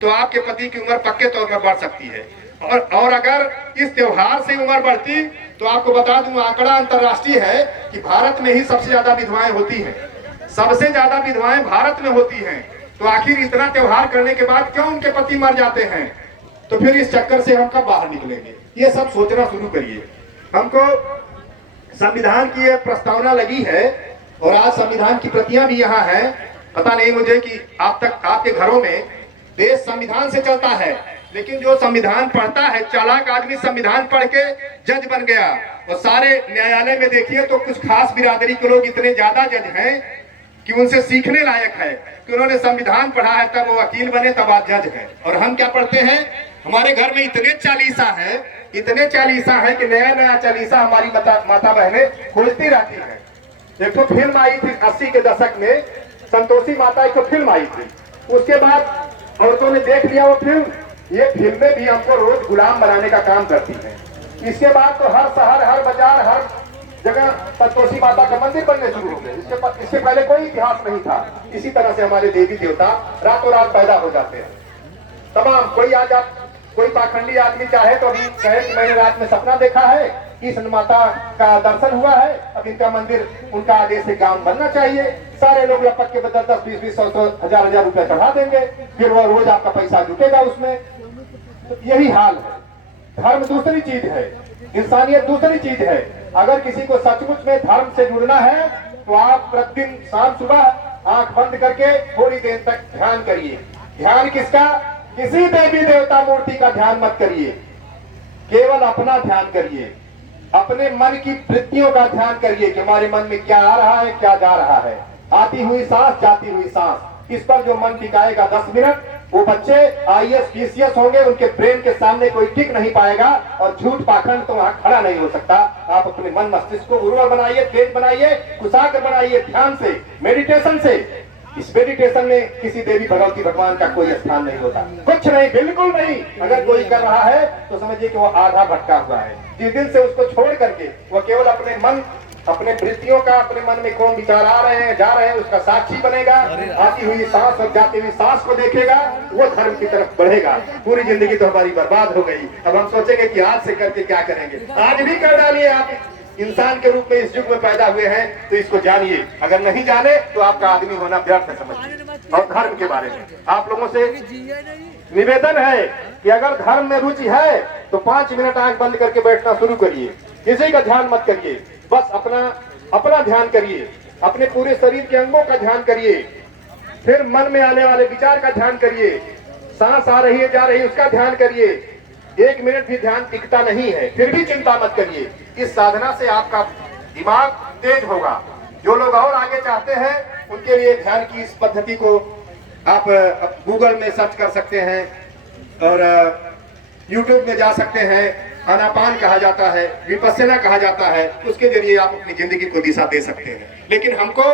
तो आपके पति की उम्र पक्के तौर पर बढ़ सकती है। और अगर इस त्योहार से उम्र बढ़ती तो आपको बता दूं, आंकड़ा अंतर्राष्ट्रीय है कि भारत में ही सबसे ज्यादा विधवाएं होती हैं, सबसे ज्यादा विधवाएं भारत में होती हैं। तो आखिर इतना त्योहार करने के बाद क्यों उनके पति मर जाते हैं? तो फिर इस चक्कर से हम कब बाहर निकलेंगे? ये सब सोचना शुरू करिए। हमको संविधान की प्रस्तावना लगी है और आज संविधान की प्रतियां भी यहाँ है। पता नहीं मुझे कि आप तक आपके घरों में देश संविधान से चलता है, लेकिन जो संविधान पढ़ता है, चालाक आदमी संविधान पढ़ के जज बन गया। और सारे न्यायालय में देखिए तो कुछ खास बिरादरी के लोग इतने ज्यादा जज हैं कि उनसे सीखने लायक है कि उन्होंने संविधान पढ़ा है, तब वो वकील बने, तब आज जज है। और हम क्या पढ़ते हैं? हमारे घर में इतने चालीसा है कि नया नया चालीसा हमारी माता बहनें खोजती रहती है। एक तो फिल्म आई थी 80 के दशक में, संतोषी माता एक तो फिल्म आई थी, उसके बाद औरतों ने देख लिया वो फिल्म। ये फिल्में भी हमको रोज गुलाम बनाने का काम करती हैं। इसके बाद तो हर शहर, हर बाजार, हर जगह संतोषी माता का मंदिर बनने शुरू हो गए। इससे पहले कोई इतिहास नहीं था। इसी तरह से हमारे देवी देवता रातों रात पैदा हो जाते हैं। तमाम कोई पाखंडी आदमी चाहे तो अभी कहे कि मैंने रात में सपना देखा है, इस माता का दर्शन हुआ है, अब इनका मंदिर उनका आदेश से काम बनना चाहिए। सारे लोग लपक के 10-10, 20-20, 100-100, 1000-1000 रुपए चढ़ा देंगे, फिर वो रोज आपका पैसा जुटेगा उसमें। तो यही हाल है। धर्म दूसरी चीज है, इंसानियत दूसरी चीज है। अगर किसी को सचमुच में धर्म से जुड़ना है तो आप प्रतिदिन शाम सुबह आंख बंद करके थोड़ी देर तक ध्यान करिए। ध्यान किसका? किसी देवी देवता मूर्ति का ध्यान मत करिए, केवल अपना ध्यान करिए। अपने मन की वृत्तियों का ध्यान करिए कि हमारे मन में क्या आ रहा है, क्या जा रहा है। आती हुई सांस, जाती हुई सांस, इस पर जो मन टिकाएगा 10 मिनट, वो बच्चे IAS PCS होंगे। उनके ब्रेन के सामने कोई टिक नहीं पाएगा और झूठ पाखंड तो वहां खड़ा नहीं हो सकता। आप अपने मन मस्तिष्क को उर्वर बनाइए, तेज बनाइए, कुशाग्र बनाइए ध्यान से, मेडिटेशन से। इस मेडिटेशन में किसी देवी भगवती भगवान का कोई स्थान नहीं होता, कुछ नहीं, बिल्कुल नहीं। अगर कोई कर रहा है तो समझिए कि वो आधा भटका हुआ है। जिस दिन से उसको छोड़ करके वो केवल अपने मन, अपने वृत्तियों का, अपने मन में कौन विचार आ रहे हैं, जा रहे हैं, उसका साक्षी बनेगा, आती हुई सांस और जाती हुई सांस को देखेगा, वो धर्म की तरफ बढ़ेगा। पूरी जिंदगी तो हमारी बर्बाद हो गई। अब हम सोचेंगे कि आज से करके क्या करेंगे। आज भी कर डालिए। आप इंसान के रूप में इस युग में पैदा हुए हैं तो इसको जानिए। अगर नहीं जाने तो आपका आदमी होना व्यर्थ समझिए। और धर्म के बारे में आप लोगों से निवेदन है कि अगर धर्म में रुचि है तो 5 मिनट आंख बंद करके बैठना शुरू करिए। किसी का ध्यान मत करिए, बस अपना ध्यान करिए। अपने पूरे शरीर के अंगों का ध्यान करिए, फिर मन में आने वाले विचार का ध्यान करिए। सांस आ रही है, जा रही है, उसका ध्यान करिए। 1 मिनट भी ध्यान टिकता नहीं है, फिर भी चिंता मत करिए। इस साधना से आपका दिमाग तेज होगा। जो लोग और आगे चाहते हैं उनके लिए ध्यान की इस पद्धति को आप गूगल में सर्च कर सकते हैं और यूट्यूब में जा सकते हैं। आनापान कहा जाता है, विपस्सना कहा जाता है, उसके जरिए आप अपनी जिंदगी को दिशा दे सकते हैं। लेकिन हमको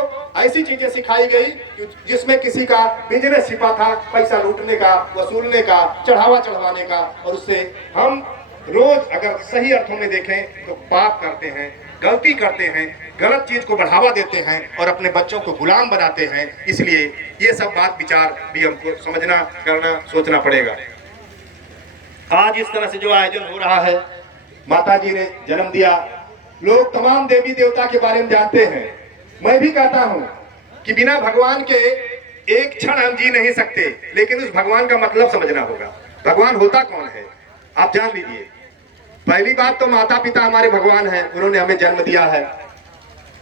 ऐसी चीजें सिखाई गई जिसमें किसी का बिजनेस छिपा था, पैसा लूटने का, वसूलने का, चढ़ावा चढ़वाने का। और उससे हम रोज अगर सही अर्थों में देखें तो पाप करते हैं, गलती करते हैं, गलत चीज को बढ़ावा देते हैं और अपने बच्चों को गुलाम बनाते हैं। इसलिए ये सब बात विचार भी हमको समझना, करना, सोचना पड़ेगा। आज इस तरह से जो आयोजन हो रहा है, माता जी ने जन्म दिया, लोग तमाम देवी देवता के बारे में जानते हैं। मैं भी कहता हूं कि बिना भगवान के एक क्षण हम जी नहीं सकते, लेकिन उस भगवान का मतलब समझना होगा। भगवान होता कौन है आप जान लीजिए। पहली बात तो माता पिता हमारे भगवान हैं, उन्होंने हमें जन्म दिया है।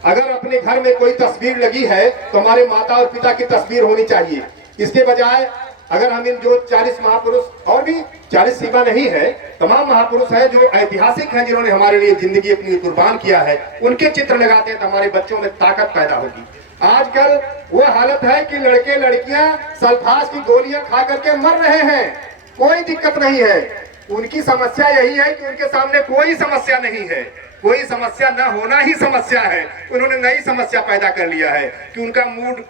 अगर अपने घर में कोई तस्वीर लगी है तो हमारे माता और पिता की तस्वीर होनी चाहिए। इसके बजाय अगर हम इन जो 40 महापुरुष, और भी 40 सीमा नहीं है, तमाम महापुरुष हैं जो ऐतिहासिक हैं, जिन्होंने हमारे लिए जिंदगी अपनी कुर्बान किया है, उनके चित्र लगाते हैं तो हमारे बच्चों में ताकत पैदा होगी। आजकल वो हालत है कि लड़के लड़कियां सल्फास की गोलियां खा करके मर रहे हैं, कोई दिक्कत नहीं है। उनकी समस्या यही है कि उनके सामने कोई समस्या नहीं है, कोई समस्या न होना ही समस्या है। उन्होंने नई समस्या पैदा कर लिया है कि उनका मूड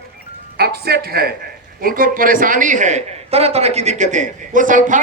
अपसेट है, उनको परेशानी है, तरह तरह की दिक्कतें। वो सल्फा